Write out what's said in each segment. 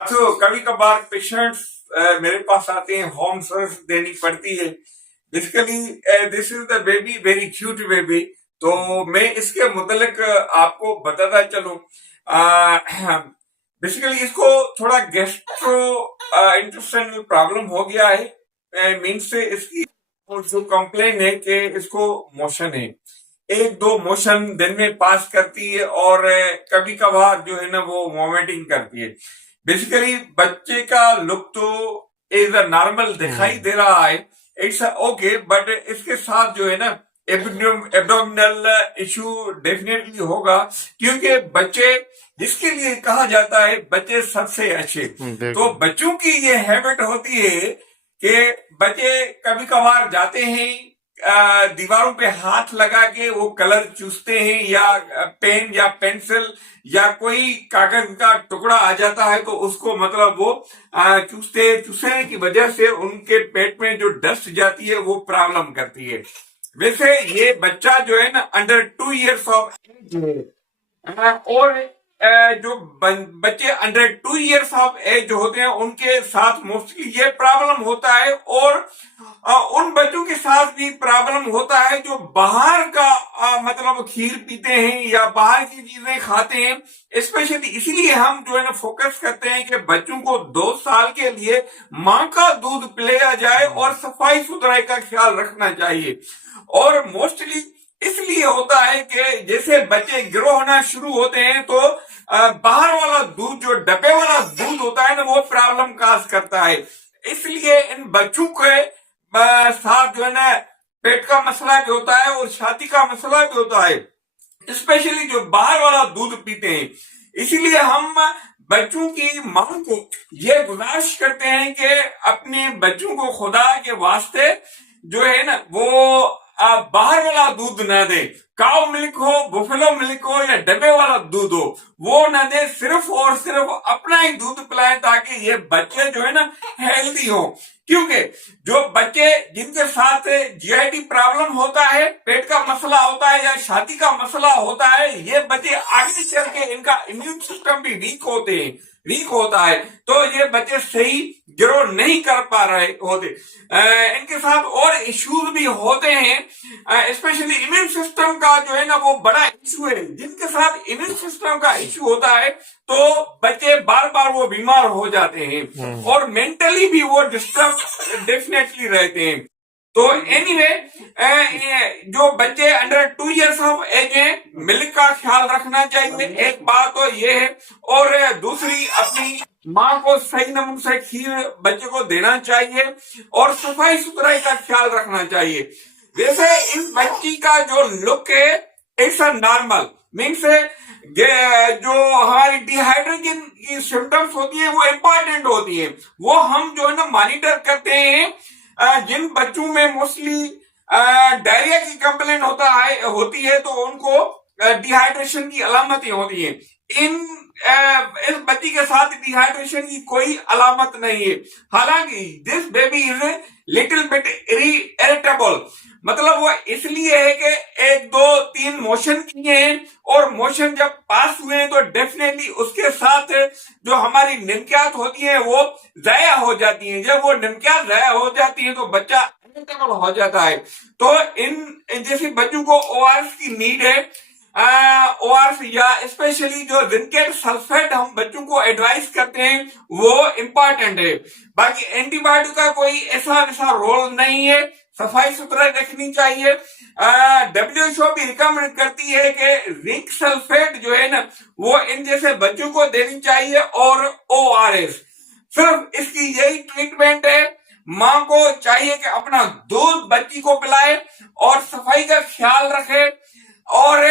तो कभी कभार पेशेंट्स मेरे पास आते हैं, होम सर्व देनी पड़ती है। Basically this is the baby, very cute baby. तो मैं इसके मुतलिक आपको बताता चलूं। बेसिकली इसको थोड़ा गैस्ट्रो इंटेस्टाइनल प्रॉब्लम हो गया है। मीन्स से इसकी जो कंप्लेन है कि इसको मोशन है, एक दो मोशन दिन में पास करती है और कभी कभार जो है ना वो वॉमिटिंग करती है। बेसिकली बच्चे का लुक तो इज अ नॉर्मल दिखाई दे रहा है, इट्स ओके, बट इसके साथ जो है ना एब्डोमिनल इशू डेफिनेटली होगा, क्योंकि बच्चे जिसके लिए कहा जाता है बच्चे सबसे अच्छे, तो बच्चों की ये हैबिट होती है कि बच्चे कभी कभार जाते हैं, दीवारों पे हाथ लगा के वो कलर चूसते हैं, या पेन या पेंसिल या कोई कागज का टुकड़ा आ जाता है तो उसको मतलब वो चूसने की वजह से उनके पेट में जो डस्ट जाती है वो प्रॉब्लम करती है। वैसे ये बच्चा जो है ना अंडर 2 years ऑफ एज है, और जो बच्चे अंडर 2 years ऑफ एज होते हैं उनके साथ मोस्टली ये प्रॉब्लम होता है, और उन बच्चों के साथ भी प्रॉब्लम होता है जो बाहर का मतलब खीर पीते हैं या बाहर की चीजें खाते हैं। स्पेशली इसीलिए हम जो है ना फोकस करते हैं कि बच्चों को 2 साल के लिए माँ का दूध पिलाया जाए और सफाई सुथराई का ख्याल रखना चाहिए। और मोस्टली इसलिए होता है कि जैसे बच्चे ग्रो होना शुरू होते हैं तो बाहर वाला दूध, जो डब्बे वाला दूध होता है ना, वो प्रॉब्लम काज करता है। इसलिए इन बच्चों के साथ जो है ना पेट का मसला भी होता है और छाती का मसला भी होता है, स्पेशली जो बाहर वाला दूध पीते हैं। इसीलिए हम बच्चों की मां को ये गुजारिश करते हैं कि अपने बच्चों को खुदा के वास्ते जो है ना वो बाहर वाला दूध ना दे। काउ मिल्क हो, बुफेलो मिल्क हो या डब्बे वाला दूध हो, वो ना दे, सिर्फ और सिर्फ अपना ही दूध पिलाएं ताकि ये बच्चे जो है ना हेल्दी हो। क्योंकि जो बच्चे जिनके साथ जीआईटी प्रॉब्लम होता है, पेट का मसला होता है या छाती का मसला होता है, ये बच्चे आगे चल के इनका इम्यून सिस्टम भी वीक होता है, तो ये बच्चे सही ग्रो नहीं कर पा रहे होते। इनके साथ और इश्यूज भी होते हैं, स्पेशली इम्यून सिस्टम का जो है ना वो बड़ा इशू है। जिनके साथ इम्यून सिस्टम का इशू होता है तो बच्चे बार बार वो बीमार हो जाते हैं और मेंटली भी वो डिस्टर्ब डेफिनेटली रहते हैं। तो एनीवे जो बच्चे अंडर 2 years ऑफ एज है, मिल्क का ख्याल रखना चाहिए, एक बात तो ये है। और दूसरी, अपनी माँ को सही नमूने से खीर बच्चे को देना चाहिए और सफाई सुथराई का ख्याल रखना चाहिए। वैसे इस बच्ची का जो लुक है इट्स नॉर्मल, मीन्स जो हमारी डिहाइड्रेशन की सिम्टम्स होती है वो इम्पोर्टेंट होती है, वो हम जो है ना मॉनिटर करते हैं। जिन बच्चों में मोस्टली डायरिया की कंप्लेन होती है तो उनको डिहाइड्रेशन की अलामतें होती हैं। इस बच्ची के साथ डिहाइड्रेशन की कोई अलामत नहीं है। हालांकि this baby is little bit irritable, मतलब वो इसलिए है कि 1 2 3 मोशन किए हैं और मोशन जब पास हुए हैं तो डेफिनेटली उसके साथ जो हमारी निमकियात होती है वो जाया हो जाती हैं। जब वो निमकियात जाया हो जाती है तो बच्चा इरिटेबल हो जाता है। तो इन जैसे बच्चों को ओआरएस की नीड है, ओआरएस या स्पेशली जो जिंकेट सल्फेट हम बच्चों को एडवाइस करते हैं वो इम्पोर्टेंट है। बाकी एंटीबायोटिक का कोई ऐसा रोल नहीं है, सफाई सुथराई रखनी चाहिए। WHO भी रिकमेंड करती है कि जिंक सल्फेट जो है ना वो इन जैसे बच्चों को देनी चाहिए, और ओआरएस, सिर्फ इसकी यही ट्रीटमेंट है। माँ को चाहिए कि अपना दूध बच्ची को पिलाए और सफाई का ख्याल रखे, और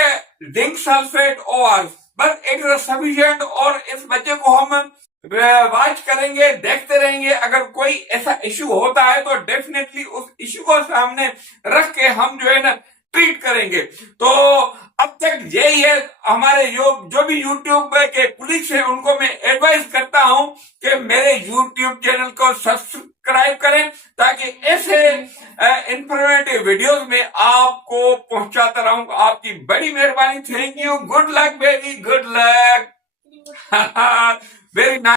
जिंक सल्फेट ओआरएस बस इट इज सफिशिएंट। और इस बच्चे को हम वॉच करेंगे, देखते रहेंगे। अगर कोई ऐसा इश्यू होता है तो डेफिनेटली उस इश्यू को सामने रख के हम जो है ना ट्रीट करेंगे। तो अब तक यही है, हमारे जो भी यूट्यूब के कुलीग्स हैं उनको मैं एडवाइस करता हूं कि मेरे यूट्यूब चैनल को सब्सक्राइब करें ताकि ऐसे इंफॉर्मेटिव वीडियोस में आपको पहुंचाता रहूं। आपकी बड़ी मेहरबानी, thank you, good luck baby, good luck. Very nice.